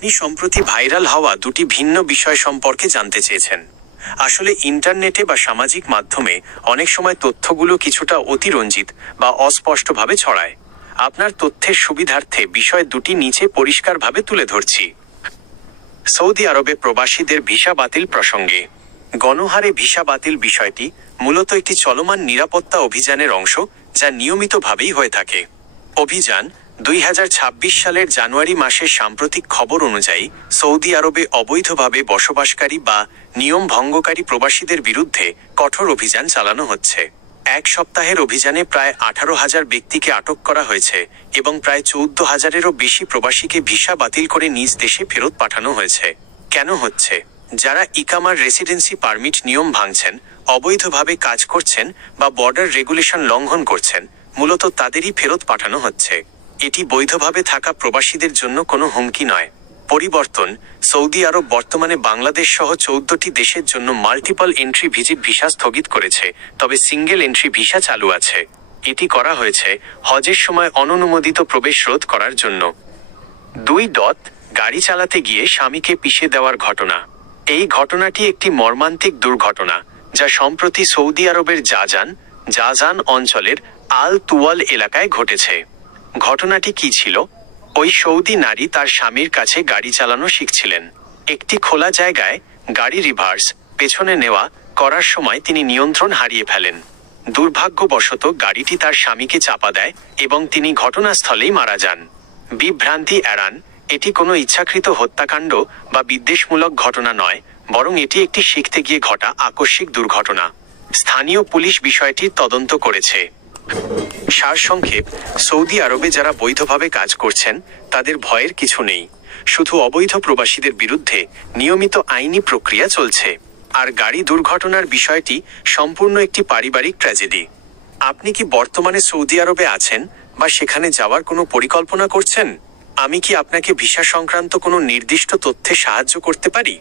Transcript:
আপনি সম্প্রতি ভাইরাল হওয়া দুটি ভিন্ন বিষয় সম্পর্কে জানতে চেয়েছেন। আসলে ইন্টারনেটে বা সামাজিক মাধ্যমে অনেক সময় তথ্যগুলো কিছুটা অতিরঞ্জিত বা অস্পষ্টভাবে ছড়ায়। আপনার তথ্যের সুবিধার্থে বিষয় দুটি নিচে পরিষ্কারভাবে তুলে ধরছি। সৌদি আরবে প্রবাসীদের ভিসা বাতিল প্রসঙ্গে গণহারে ভিসা বাতিল বিষয়টি মূলত একটি চলমান নিরাপত্তা অভিযানের অংশ, যা নিয়মিতভাবেই হয়ে থাকে। অভিযান 2026 সালের জানুয়ারি মাসের সাম্প্রতিক খবর অনুযায়ী সৌদি আরবে অবৈধভাবে বসবাসকারী বা নিয়ম ভঙ্গকারী প্রবাসীদের বিরুদ্ধে কঠোর অভিযান চালানো হচ্ছে। এক সপ্তাহের অভিযানে প্রায় 18,000 ব্যক্তিকে আটক করা হয়েছে এবং প্রায় 14,000-এরও বেশি প্রবাসীকে ভিসা বাতিল করে নিজ দেশে ফেরত পাঠানো হয়েছে। কেন হচ্ছে? যারা ইকামার রেসিডেন্সি পারমিট নিয়ম ভাঙছেন, অবৈধভাবে কাজ করছেন বা বর্ডার রেগুলেশন লঙ্ঘন করছেন, মূলত তাদেরই ফেরত পাঠানো হচ্ছে। এটি বৈধভাবে থাকা প্রবাসীদের জন্য কোনো হুমকি নয়। পরিবর্তন, সৌদি আরব বর্তমানে বাংলাদেশ সহ 14টি দেশের জন্য মাল্টিপল এন্ট্রি ভিজিট ভিসা স্থগিত করেছে, তবে সিঙ্গেল এন্ট্রি ভিসা চালু আছে। এটি করা হয়েছে হজের সময় অননুমোদিত প্রবেশ রোধ করার জন্য। 2. গাড়ি চালাতে গিয়ে স্বামীকে পিষে দেওয়ার ঘটনা। এই ঘটনাটি একটি মর্মান্তিক দুর্ঘটনা, যা সম্প্রতি সৌদি আরবের জাজান অঞ্চলের আল তুওয়াল এলাকায় ঘটেছে। ঘটনাটি কি ছিল? ওই সৌদি নারী তার স্বামীর কাছে গাড়ি চালানো শিখছিলেন। একটি খোলা জায়গায় গাড়ি রিভার্স পেছনে নেওয়া করার সময় তিনি নিয়ন্ত্রণ হারিয়ে ফেলেন। দুর্ভাগ্যবশত গাড়িটি তার স্বামীকে চাপা দেয় এবং তিনি ঘটনাস্থলেই মারা যান। বিভ্রান্তি এড়ান, এটি কোনো ইচ্ছাকৃত হত্যাকাণ্ড বা বিদ্বেষমূলক ঘটনা নয়, বরং এটি একটি শিখতে গিয়ে ঘটা আকস্মিক দুর্ঘটনা। স্থানীয় পুলিশ বিষয়টির তদন্ত করেছে। সারসংক্ষেপ, সৌদি আরবে যারা বৈধভাবে কাজ করছেন তাদের ভয়ের কিছু নেই। শুধু অবৈধ প্রবাসীদের বিরুদ্ধে নিয়মিত আইনি প্রক্রিয়া চলছে। আর গাড়ি দুর্ঘটনার বিষয়টি সম্পূর্ণ একটি পারিবারিক ট্র্যাজেডি। আপনি কি বর্তমানে সৌদি আরবে আছেন বা সেখানে যাওয়ার কোনো পরিকল্পনা করছেন? আমি কি আপনাকে ভিসা সংক্রান্ত কোনো নির্দিষ্ট তথ্যে সাহায্য করতে পারি?